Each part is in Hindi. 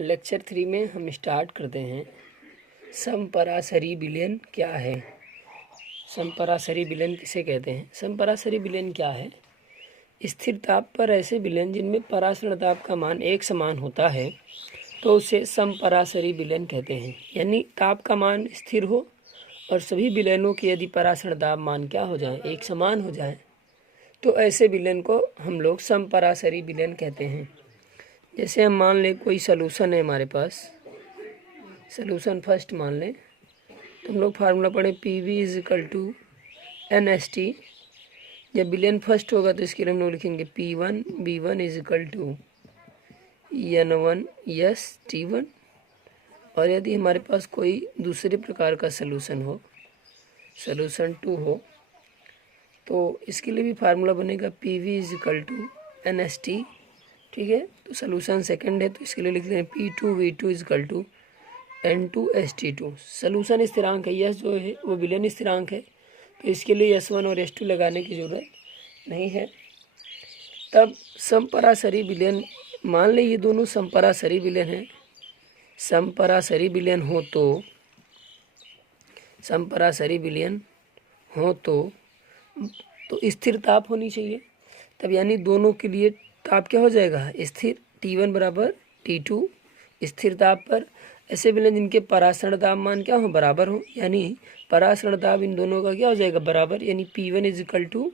लेक्चर 3 में हम स्टार्ट करते हैं। समपरासरी विलयन क्या है? समपरासरी विलयन किसे कहते हैं? समपरासरी विलयन क्या है? स्थिर ताप पर ऐसे विलयन जिनमें परासरण ताप का मान एक समान होता है तो उसे समपरासरी विलयन कहते हैं। यानी ताप का मान स्थिर हो और सभी विलयनों के यदि परासरण ताप मान क्या हो जाए, एक समान हो जाए, तो ऐसे विलयन को हम लोग समपरासरी विलयन कहते हैं। जैसे हम मान लें कोई सलूशन है हमारे पास, सलूशन फर्स्ट मान लें, तो हम लोग फार्मूला पढ़ें PV is equal to NST। जब विलयन फर्स्ट होगा तो इसके लिए हम लोग लिखेंगे P1 B1 is equal to N1 T1। और यदि हमारे पास कोई दूसरे प्रकार का सलूशन हो, सलूशन 2 हो, तो इसके लिए भी फार्मूला बनेगा PV is equal to NST। ठीक है, तो सलूशन सेकंड है तो इसके लिए लिख लें P2 V2 is equal to N2 ST2। Solution स्थिरांक है, यस जो है वो विलयन स्थिरांक है, तो इसके लिए S1 और S2 लगाने की ज़रूरत नहीं है। तब समपरासरी विलयन, मान लें ये दोनों समपरासरी विलयन हैं। समपरासरी विलयन हो तो, समपरासरी विलयन हो तो स्थिर ताप होनी चाहिए। तब यानी दोनों के लिए ताप क्या हो जाएगा, स्थिर। T1 बराबर T2 स्थिर ताप पर ऐसे विलयन जिनके परासरण दाब मान क्या हो, बराबर हो, यानी परासरण दाब इन दोनों का क्या हो जाएगा, बराबर, यानी P1 is equal to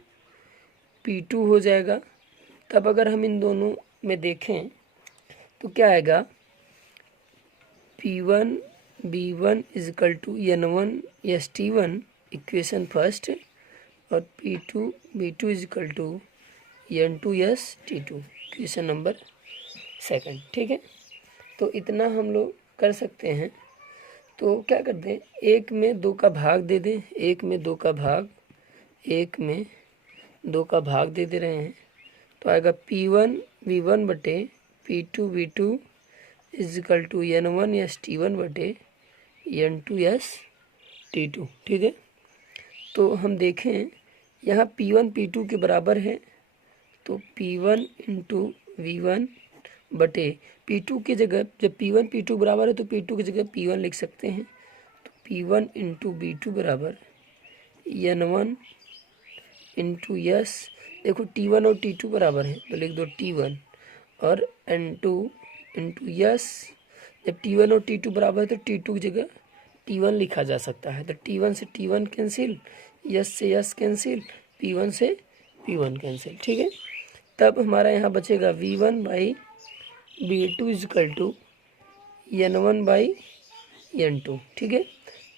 P2 हो जाएगा। तब अगर हम इन दोनों में देखें तो क्या आएगा, P1 B1 is equal to N1 ST1 equation first, और P2 B2 is equal to N2 ST2 equation number second. ठीक है, तो इतना हम लोग कर सकते हैं। तो क्या करते हैं, एक में दो का भाग दे दें, एक में दो का भाग, एक में दो का भाग दे रहे हैं, तो आएगा P1 V1 बटे P2 V2 is equal to N1 ST1 बटे N2 ST2। ठीक है, तो हम देखें यहाँ P1 P2 के बराबर है, तो P1 इंटू V1 बटे P2 की जगह, जब P1 P2 बराबर है तो P2 की जगह P1 लिख सकते हैं, तो P1 इंटू B2 बराबर N1 इंटू S। देखो T1 और T2 बराबर है तो लिख दो T1, और N2 इंटू S। जब T1 और T2 बराबर है तो T2 की जगह T1 लिखा जा सकता है, तो T1 से T1 कैंसिल, S से S कैंसिल, P1 से P1 कैंसिल। ठीक है, तब हमारा यहाँ बचेगा V1 by B2 is equal to N1 by N2। ठीक है,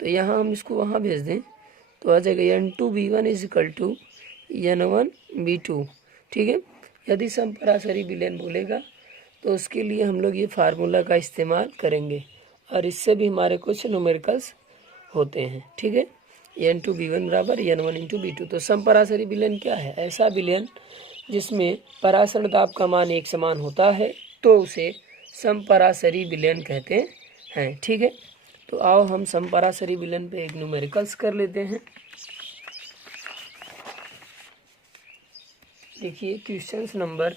तो यहाँ हम इसको वहाँ भेज दें तो आ जाएगा N2 B1 is equal to N1 B2। ठीक है, यदि समपरासरी विलयन बोलेगा तो उसके लिए हम लोग ये फार्मूला का इस्तेमाल करेंगे, और इससे भी हमारे कुछ न्यूमेरिकल्स होते हैं। ठीक है, N2 B1 बराबर N1 इंटू B2। तो समपरासरी विलयन क्या है, ऐसा विलयन जिसमें परासरण ताप का मान एक समान होता है तो उसे समपरासरी विलयन कहते हैं। ठीक है, तो आओ हम समपरासरी विलयन पे एक न्यूमेरिकल्स कर लेते हैं। देखिए क्वेश्चन नंबर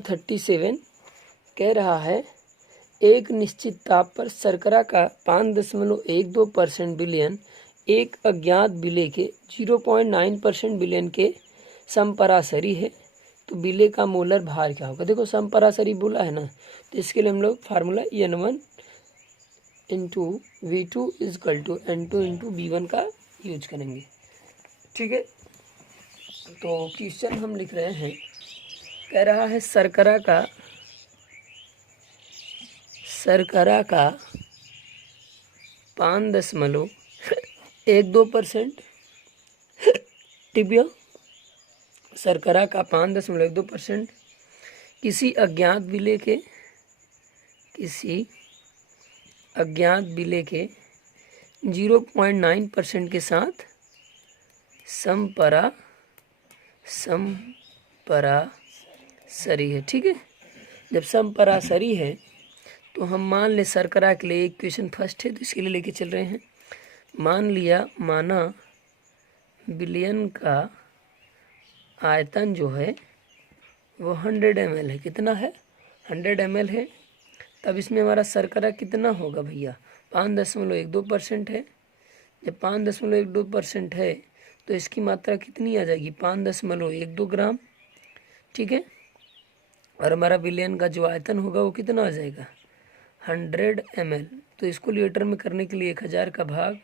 37 कह रहा है, एक निश्चित ताप पर शर्करा का 5.12% विलयन एक अज्ञात विलेय के 0.9% विलयन के समपरासरी है, तो विलेय का मोलर भार क्या होगा। देखो समपरासरी बोला है ना, तो इसके लिए हम लोग formula N1 into V2 is equal to N2 into B1 का यूज करेंगे। ठीक है, तो क्वेश्चन हम लिख रहे हैं, कह रहा है शर्करा का 5.12% टिबिया, शर्करा का 5.12% किसी अज्ञात विलेय के 0.9% के साथ समपरासरी है। ठीक है, जब समपरासरी है तो हम मान ले शर्करा के लिए इक्वेशन फर्स्ट है तो इसके लिए लेके चल रहे हैं। माना विलयन का आयतन जो है वो 100 ml है। कितना है? 100 ml है। तब इसमें हमारा शर्करा कितना होगा भैया? 5.12% है। जब 5.12% है तो इसकी मात्रा कितनी आ जाएगी? 5.12 ग्राम। ठीक है। और हमारा विलयन का जो आयतन होगा वो कितना आ जाएगा? 100 ml। तो इसको लीटर में करने के लिए 1000 का भाग,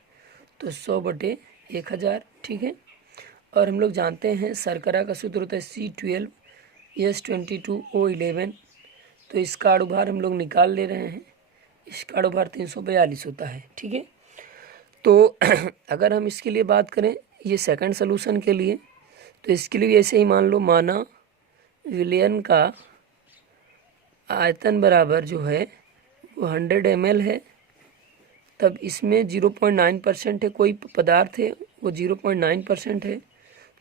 तो 100/1000। ठीक है। और हम लोग जानते हैं शर्करा का सूत्र होता है C12H22O11। तो इसका अणुभार हम लोग निकाल ले रहे हैं। इसका अणुभार 342 होता है। ठीक है। तो अगर हम इसके लिए बात करें, ये सेकंड सॉल्यूशन के लिए, तो इसके लिए ऐसे ही मान लो, माना विलयन का आयतन बराबर जो है वो 100 ml है। तब इसमें 0.9% है, कोई पदार्थ है वो 0.9% है,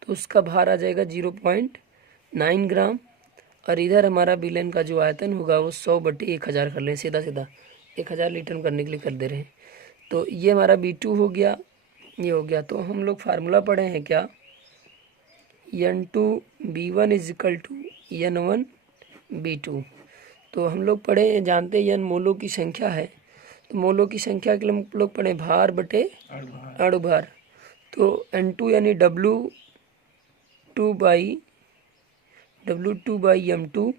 तो उसका भार आ जाएगा 0.9 ग्राम। और इधर हमारा विलयन का जो आयतन होगा वो 100/1000 कर लें, सीधा सीधा 1000 लीटर करने के लिए कर दे रहे हैं। तो ये हमारा B2 हो गया, ये हो गया। तो हम लोग फार्मूला पढ़े हैं क्या? N2B1 = N1B2। तो हम लोग पढ़े हैं, जानते हैं N मोलों की संख्या है। तो मोलों की संख्या के लिए हम लोग पढ़े भार बटे अणुभार। तो N2 यानी W2/M2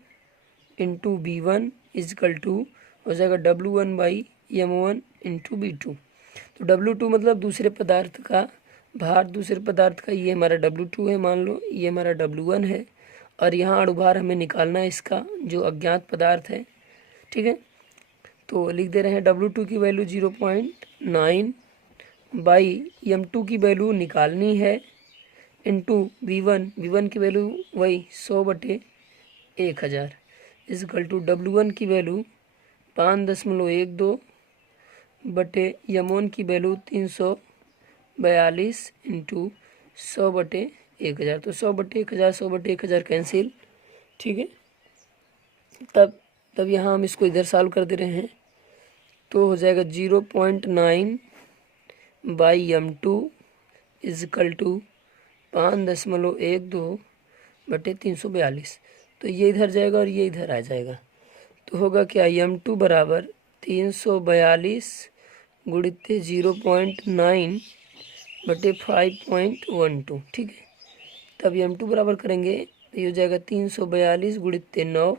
इंटू B1 = हो जाएगा W1/M1 इंटू B2। तो W2 मतलब दूसरे पदार्थ का भार, दूसरे पदार्थ का, ये हमारा W2 है मान लो, ये हमारा W1 है। और यहाँ अणुभार हमें निकालना है इसका, जो अज्ञात पदार्थ है। ठीक है। तो लिख दे रहे हैं W2 की वैल्यू 0.9 बाई M2 की वैल्यू निकालनी है, इंटू V1 की वैल्यू वही 100/1000 = W1 की वैल्यू 5.12 बटे M1 की वैल्यू 342 इंटू 100/1000। तो 100/1000 100/1000 कैंसिल। ठीक है। तब यहाँ हम इसको इधर सॉल्व कर दे रहे हैं, तो हो जाएगा 0.9 बाई M2 = 5.12/342। तो ये इधर जाएगा और ये इधर आ जाएगा। तो होगा क्या? M2 बराबर 342 गुणित 0.9/5.12। ठीक है। तब M2 बराबर करेंगे तो ये हो जाएगा 342 गुणित 9,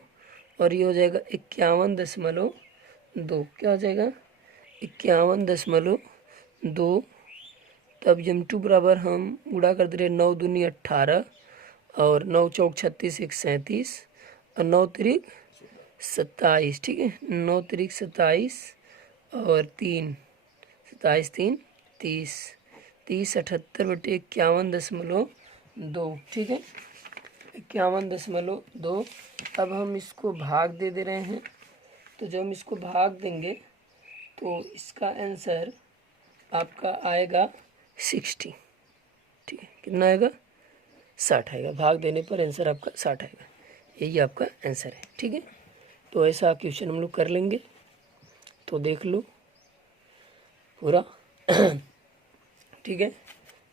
और ये हो जाएगा 51.2। क्या हो जाएगा? 51.2। तब M2 बराबर हम गुणा कर दे रहे 9 दूनी 18, और 9 चौक 36, 1 37, और 9 तिरिक 27। ठीक है। 9 तिरिक 27 और 3 27 3 30 30 78/51.2। ठीक है। 51.2। अब हम इसको भाग दे रहे हैं। तो जब हम इसको भाग देंगे तो इसका आंसर आपका आएगा 60। ठीक है। कितना आएगा? 60 आएगा। भाग देने पर आंसर आपका 60 आएगा। यही आपका आंसर है। ठीक है। तो ऐसा क्वेश्चन हम लोग कर लेंगे। तो देख लो पूरा। ठीक है।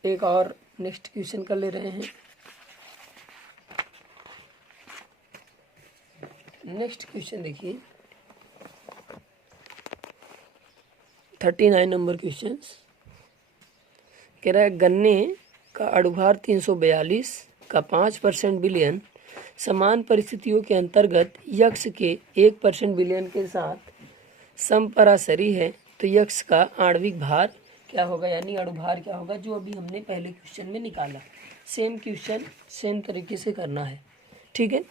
एक और नेक्स्ट क्वेश्चन कर ले रहे हैं। नेक्स्ट क्वेश्चन देखिए, 39 नंबर क्वेश्चन कह रहा है, गन्ने का अणुभार 342 का 5% विलयन समान परिस्थितियों के अंतर्गत यक्ष के 1% विलयन के साथ समपरासरी है। तो यक्ष का आणविक भार क्या होगा, यानी अणुभार क्या होगा, जो अभी हमने पहले क्वेश्चन में निकाला। सेम क्वेश्चन सेम तरीके से करना है। ठीक है।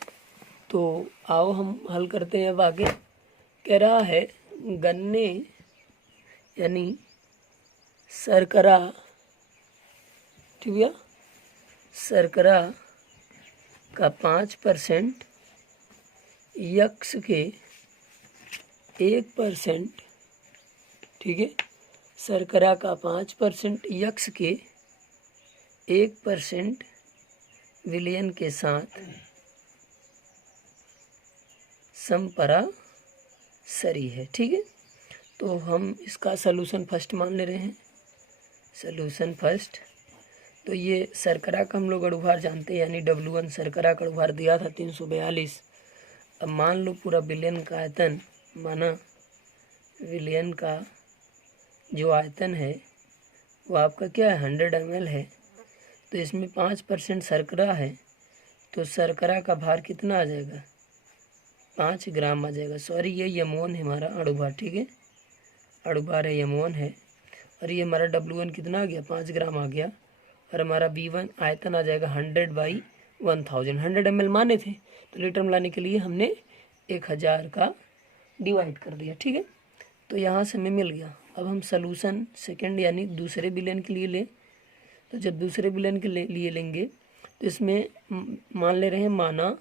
तो आओ हम हल करते हैं अब आगे। कह रहा है गन्ने यानी शर्करा, ठीक है, शर्करा का 5% यक्ष के 1%, ठीक है, शर्करा का 5% यक्ष के 1% विलयन के साथ समपरासरी है। ठीक है। तो हम इसका सलूशन फर्स्ट मान ले रहे हैं। सलूशन फर्स्ट तो ये शर्करा का हम लोग अणुभार जानते हैं, यानी W1 शर्करा का अणुभार दिया था 342। अब मान लो पूरा विलयन का आयतन, माना विलयन का जो आयतन है वो आपका क्या है 100 ml है, तो इसमें 5% शर्करा है, तो शर्करा का भार कितना आ जाएगा 5 ग्राम आ जाएगा। सॉरी ये यम1 है हमारा अणुभार, ठीक है, अणुभार है यम1 है, और ये हमारा W1 कितना आ गया 5 ग्राम आ गया, और हमारा V1 आयतन आ जाएगा 100/1000। 100 ml माने थे, तो लीटर में लाने के लिए हमने 1000 का डिवाइड कर दिया, ठीक है। तो यहाँ से हमें मिल गया। अब हम सॉल्यूशन सेकंड यानी दूसरे विलयन के लिए लें, तो जब दूसरे विलयन के लिए लेंगे तो इसमें मान ले रहे हैं, माना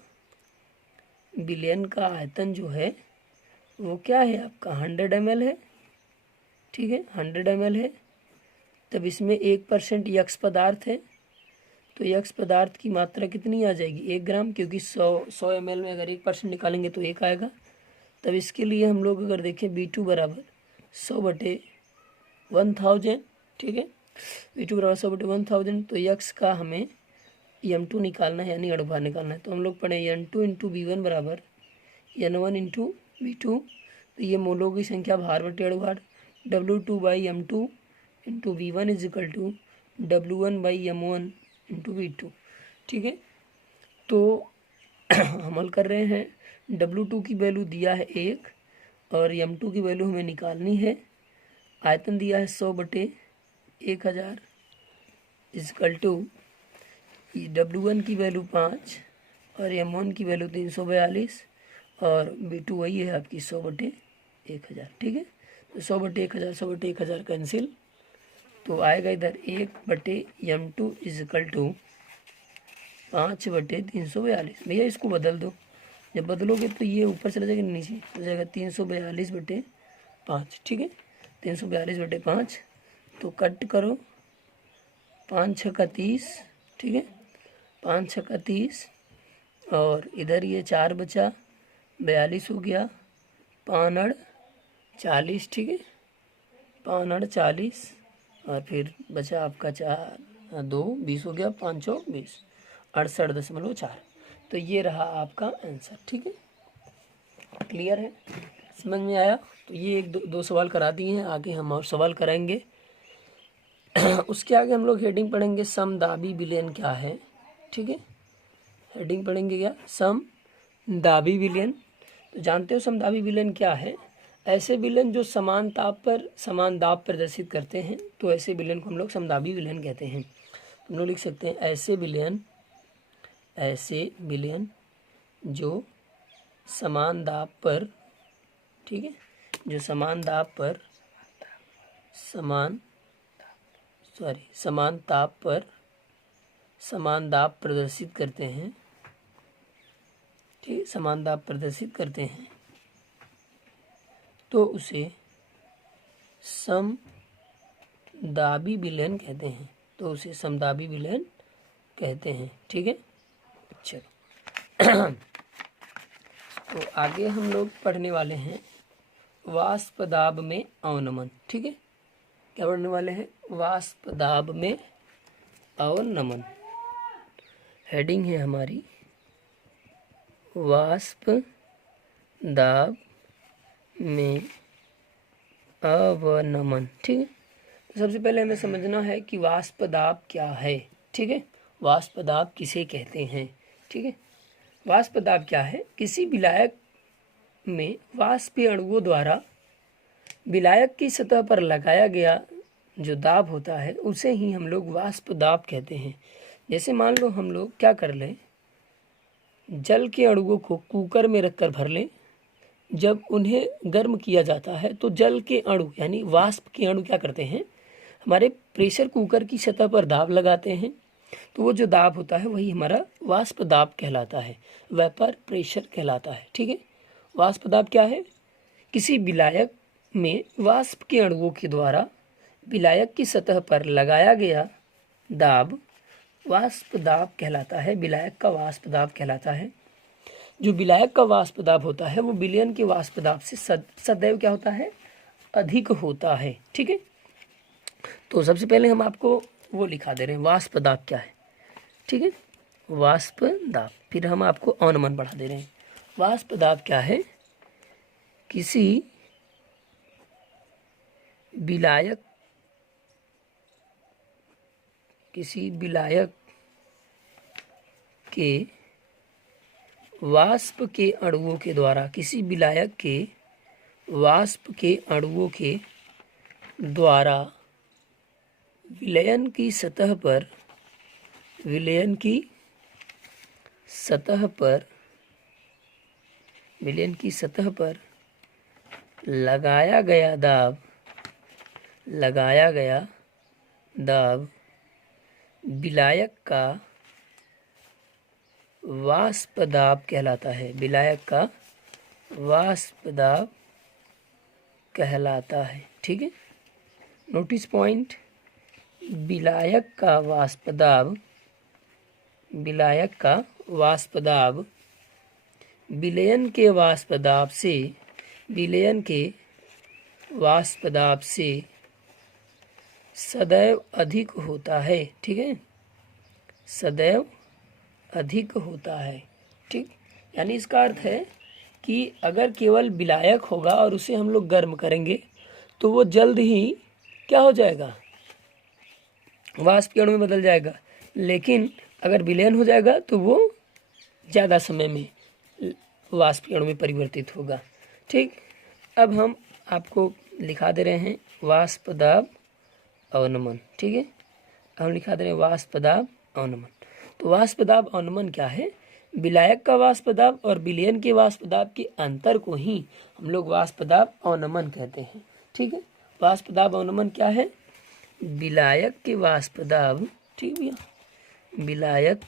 विलयन का आयतन जो है वो क्या है आपका 100 ml है, ठीक है, 100 ml है। तब इसमें 1% यक्स पदार्थ है, तो यक्स पदार्थ की मात्रा कितनी आ जाएगी 1 ग्राम, क्योंकि 100 ml में अगर 1% निकालेंगे तो 1 आएगा। तब इसके लिए हम लोग अगर देखें B2 बराबर 100/1000, ठीक है, V2 बराबर 100/1000, तो यक्स का हमें M2 निकालना है, यानी अणुभार निकालना है। तो हम लोग पढ़े N2 × V1 बराबर N1 × V2, तो ये मोलों की संख्या भार बटे अणुभार, W2/M2 × V1 = W1/M1 × V2, ठीक है। तो हम हल कर रहे हैं, W2 की वैल्यू दिया है 1 और M2 की वैल्यू हमें निकालनी है। आयतन दिया है 100/1000 = W1 की वैल्यू 5 और M1 की वैल्यू 342 और V2 वही है आपकी 100/1000, ठीक है। तो 100/1000 100/1000 कैंसिल, तो आएगा इधर 1/M2 = 5/342। भैया इसको बदल दो, जब बदलोगे तो ये ऊपर चला जाएगा नीचे, हो जाएगा 342/5, ठीक है, 342/5। तो कट करो, 5 × 6 = 30, ठीक है, 5 × 6 = 30, और इधर ये 4 बचा, 42 हो गया, 5 × 40, ठीक है, 5 × 40, और फिर बचा आपका 4 2 20 हो गया, 5 × 4 = 20, 68.4। तो ये रहा आपका आंसर, ठीक है, क्लियर है, समझ में आया। तो ये एक दो सवाल करा दिए हैं, आगे हम और सवाल कराएंगे। उसके आगे हम लोग हेडिंग पढ़ेंगे समदाबी विलयन क्या है, ठीक है, हेडिंग पढ़ेंगे क्या समदाबी विलयन। तो जानते हो समदाबी विलयन क्या है, ऐसे विलयन जो समान ताप पर समान दाब प्रदर्शित करते हैं, तो ऐसे विलयन को हम लोग समदाबी विलयन कहते हैं। हम लोग लिख सकते हैं ऐसे विलयन जो समान दाब पर, ठीक है, जो समान दाब पर समान ताप पर समान दाब प्रदर्शित करते हैं, ठीक है, समान दाब प्रदर्शित करते हैं, तो उसे समदाबी विलयन कहते हैं, तो उसे समदाबी विलयन कहते हैं, ठीक है। चलो तो आगे हम लोग पढ़ने वाले हैं वाष्प दाब में अवनमन, ठीक है, क्या पढ़ने वाले हैं वाष्प दाब में अवनमन। हेडिंग है हमारी वाष्प दाब में अवनमन, ठीक है। तो सबसे पहले हमें समझना है कि वाष्प दाब क्या है, ठीक है, वाष्प दाब किसे कहते हैं, ठीक है। वाष्प दाब क्या है, किसी विलायक में वाष्पीय अणुओं द्वारा विलायक की सतह पर लगाया गया जो दाब होता है उसे ही हम लोग वाष्प दाब कहते हैं। जैसे मान लो हम लोग क्या कर लें, जल के अणुओं को कुकर में रखकर भर लें, जब उन्हें गर्म किया जाता है तो जल के अणु यानी वाष्प के अणु क्या करते हैं, हमारे प्रेशर कुकर की सतह पर दाब लगाते हैं, तो वो जो दाब होता है वही हमारा वाष्प दाब कहलाता है, वेपर प्रेशर कहलाता है, ठीक है। वाष्प दाब क्या है, किसी विलायक में वाष्प के अणुओं के द्वारा विलायक की सतह पर लगाया गया दाब वाष्प दाब कहलाता है, विलायक का वाष्प दाब कहलाता है। जो विलायक का वाष्प दाब होता है वो विलयन के वाष्प दाब से सदैव क्या होता है, अधिक होता है, ठीक है। तो सबसे पहले हम आपको वो लिखा दे रहे हैं। वाष्प दाब क्या है, ठीक है, वाष्प दाब। फिर हम आपको अनुमान बढ़ा दे रहे हैं। वाष्प दाब क्या है, किसी विलायक के वाष्प के अणुओं के द्वारा, किसी विलायक के वाष्प के अणुओं के द्वारा विलयन की सतह पर लगाया गया दाब विलायक का वाष्प दाब कहलाता है। विलायक का वाष्प दाब कहलाता है, ठीक है। नोटिस पॉइंट, विलायक का वाष्प दाब विलयन के वाष्प दाब से सदैव अधिक होता है, ठीक है, सदैव अधिक होता है, ठीक। यानी इसका अर्थ है कि अगर केवल विलायक होगा और उसे हम लोग गर्म करेंगे तो वो जल्द ही क्या हो जाएगा, वाष्प के अणु में बदल जाएगा। लेकिन अगर विलयन हो जाएगा तो वो ज़्यादा समय में वाष्प के अणु में परिवर्तित होगा, ठीक। अब हम आपको लिखा दे रहे हैं वाष्प दाब अवनमन, ठीक है। हम लिखा दे रहे हैं वाष्प दाब अवनमन। तो वाष्प दाब अवनमन क्या है, विलायक का वाष्प दाब और विलयन के वाष्प दाब के अंतर को ही हम लोग वाष्प दाब अवनमन कहते हैं, ठीक है। वाष्प दाब अवनमन क्या है, विलायक के वाष्प दाब, ठीक भैया, विलायक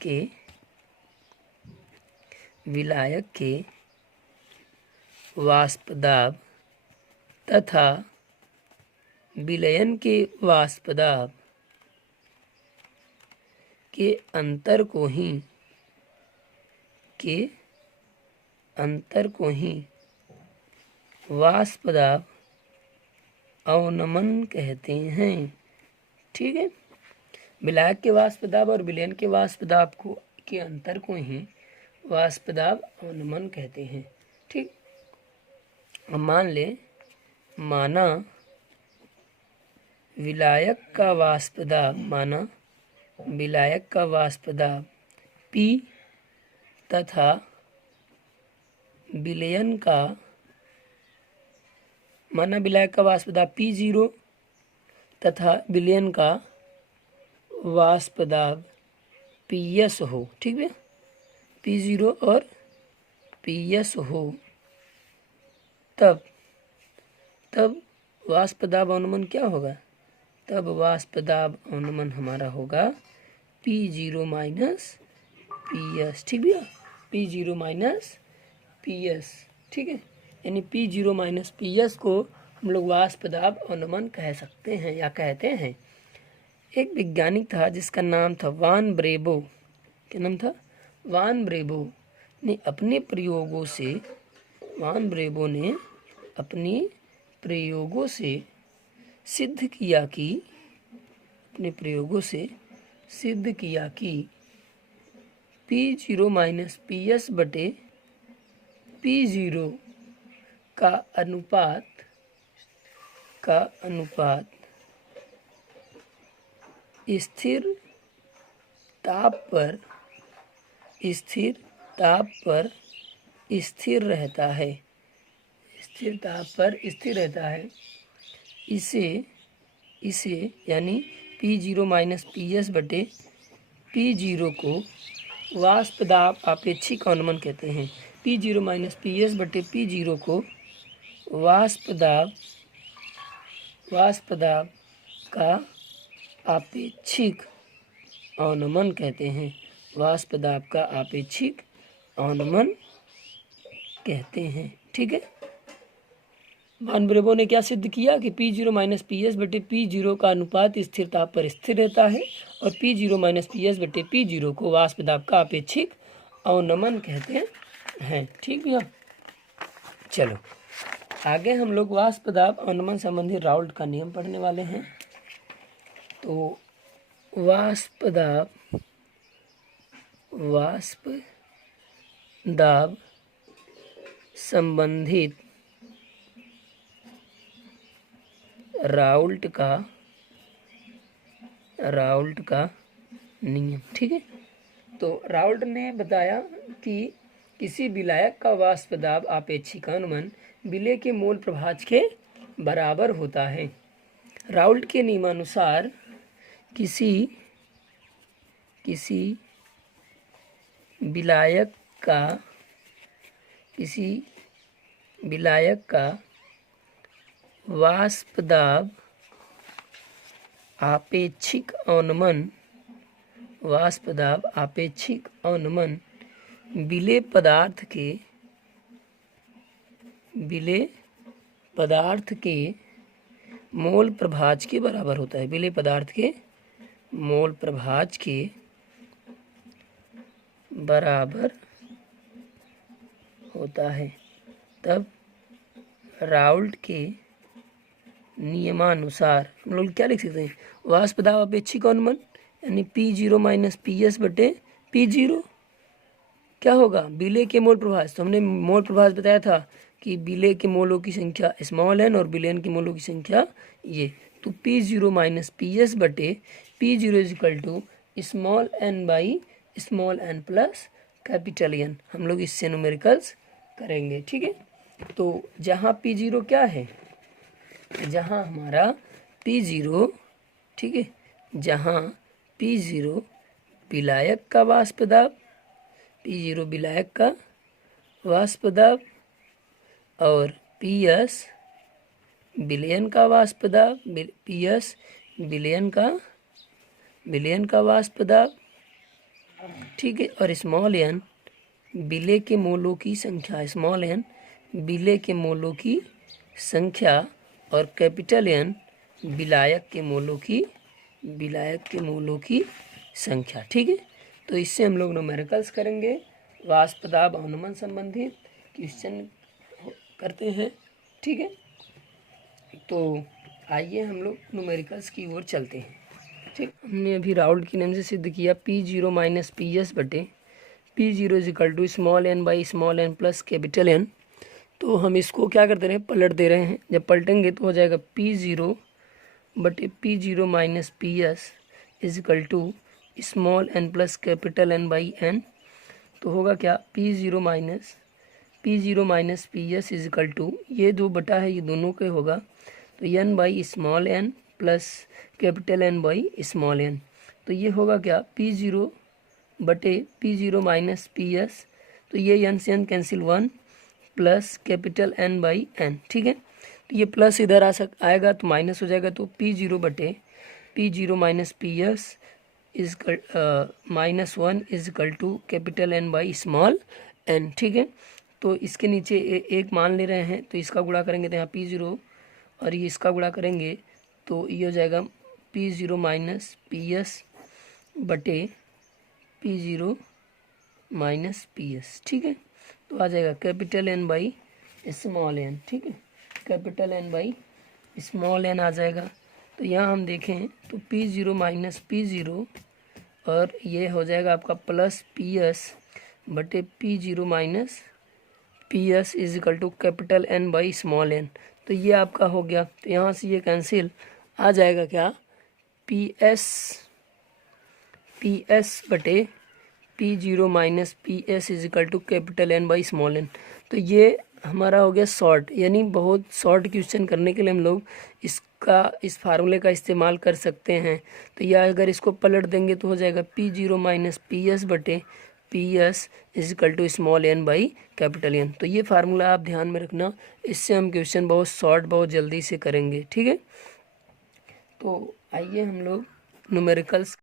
के वाष्प दाब तथा विलयन के वाष्प दाब के अंतर को ही वाष्प दाब अवनमन कहते हैं, ठीक है। विलायक के वाष्प दाब और विलयन के वाष्प दाब के अंतर को ही वाष्प दाब अवनमन कहते हैं, ठीक। अब माना विलायक का वाष्प दाब P तथा विलयन का, माना विलायक का वाष्प दाब P0 तथा विलयन का वाष्प दाब PS हो, ठीक है, P0 और PS हो, तब वाष्प दाब अवनमन क्या होगा, तब वाष्प दाब अवनमन हमारा होगा P0 माइनस PS, ठीक भैया, P0 माइनस PS, ठीक है। यानी P0 माइनस PS को हम लोग वाष्प दाब अवनमन कह सकते हैं या कहते हैं। एक वैज्ञानिक था जिसका नाम था वान ब्रेबो। क्या नाम था, वान ब्रेबो ने अपने प्रयोगों से सिद्ध किया कि P0 माइनस PS बटे P0 का अनुपात स्थिर ताप पर स्थिर रहता है। इसे यानी P0 माइनस PS बटे P0 को वाष्प दाब आपेक्षिक अवनमन कहते हैं। P0 माइनस PS बटे P0 को वाष्प दाब का आपेक्षिक अवनमन कहते हैं। वाष्प दाब का आपेक्षिक अवनमन कहते हैं, ठीक है। वान ब्रेबो ने क्या सिद्ध किया कि P0 माइनस PS बटे P0 का अनुपात स्थिर ताप पर स्थिर रहता है और P0 माइनस PS बटे P0 को वाष्प दाब का आपेक्षिक अवनमन कहते हैं, ठीक भैया। चलो आगे हम लोग वाष्प दाब अवनमन संबंधी राउल्ट का नियम पढ़ने वाले हैं। तो वाष्प दाब संबंधित राउल्ट का नियम। ठीक है, तो राउल्ट ने बताया कि किसी विलायक का वाष्प दाब आपेक्षिक अनुमान विलेय के मोल प्रभाज के बराबर होता है। राउल्ट के नियमानुसार किसी विलायक का वाष्प दाब आपेक्षिक अवनमन विलेय पदार्थ के मोल प्रभाज के बराबर होता है। विलेय पदार्थ के मोल प्रभाज के बराबर होता है। तब राउल्ट के नियमानुसार हम लोग क्या लिख सकते हैं, वाष्प दाब अपेक्षिक अनुमान यानी P0 माइनस PS बटे P0 क्या होगा, विलेय के मोल प्रभाज। तो हमने मोल प्रभाज बताया था कि विलेय के मोलों की संख्या स्मॉल n और विलेयन के मोलों की संख्या ये, तो P0 माइनस PS बटे P0 is equal to small n by small n plus capital N। हम लोग इससे न्यूमेरिकल्स करेंगे। ठीक है, तो जहाँ P0 क्या है, जहाँ हमारा P0, ठीक है, जहाँ P0 विलायक का वाष्प दाब, P0 विलायक का वाष्प दाब और PS विलयन का वाष्प दाब, PS विलयन का वाष्प दाब। ठीक है, और स्मॉल n विलेय के मोलों की संख्या, स्मॉल n विलेय के मोलों की संख्या और कैपिटल N विलायक के मोलों की संख्या। ठीक है, तो इससे हम लोग न्यूमेरिकल्स करेंगे, वाष्प दाब अवनमन संबंधित क्वेश्चन करते हैं। ठीक है, तो आइए हम लोग न्यूमेरिकल्स की ओर चलते हैं। ठीक, हमने अभी राउल्ट के नियम से सिद्ध किया P0 माइनस PS बटे P0 is equal to small n by small n plus capital N। तो हम इसको क्या करते रहे, पलट दे रहे हैं। जब पलटेंगे तो हो जाएगा P0 बटे P0 minus PS is equal to small n plus capital N by N। तो होगा क्या, P0 minus PS is equal to, ये दो बटा है ये दोनों के होगा, तो n by small n plus capital N by small n। तो ये होगा क्या, P0 बटे P0 माइनस PS, तो ये n से n cancel 1 plus capital N by N। ठीक है, तो ये प्लस इधर आएगा तो माइनस हो जाएगा, तो P0 बटे P0 minus PS is minus 1 is equal to capital N by small n। ठीक है, तो इसके नीचे एक मान ले रहे हैं, तो इसका गुणा करेंगे तो यहाँ P0 और ये इसका गुणा करेंगे तो ये हो जाएगा P0 माइनस PS बटे P0 माइनस PS। ठीक है, तो आ जाएगा capital N by small n। ठीक है, capital N by small n आ जाएगा। तो यहाँ हम देखें तो P0 माइनस P0 और ये हो जाएगा आपका प्लस PS बटे P0 minus PS is equal to capital N by small n। तो ये आपका हो गया, तो यहाँ से ये कैंसिल आ जाएगा क्या, PS बटे P0 minus PS is equal to capital N by small n। तो ये हमारा हो गया शॉर्ट, यानी बहुत शॉर्ट क्वेश्चन करने के लिए हम लोग इस फार्मूले का इस्तेमाल कर सकते हैं। तो यह अगर इसको पलट देंगे तो हो जाएगा P0 माइनस PS बटे PS is equal to small n by capital N। तो ये फार्मूला आप ध्यान में रखना, इससे हम क्वेश्चन बहुत शॉर्ट बहुत जल्दी से करेंगे। ठीक है, तो आइए हम लोग न्यूमेरिकल्स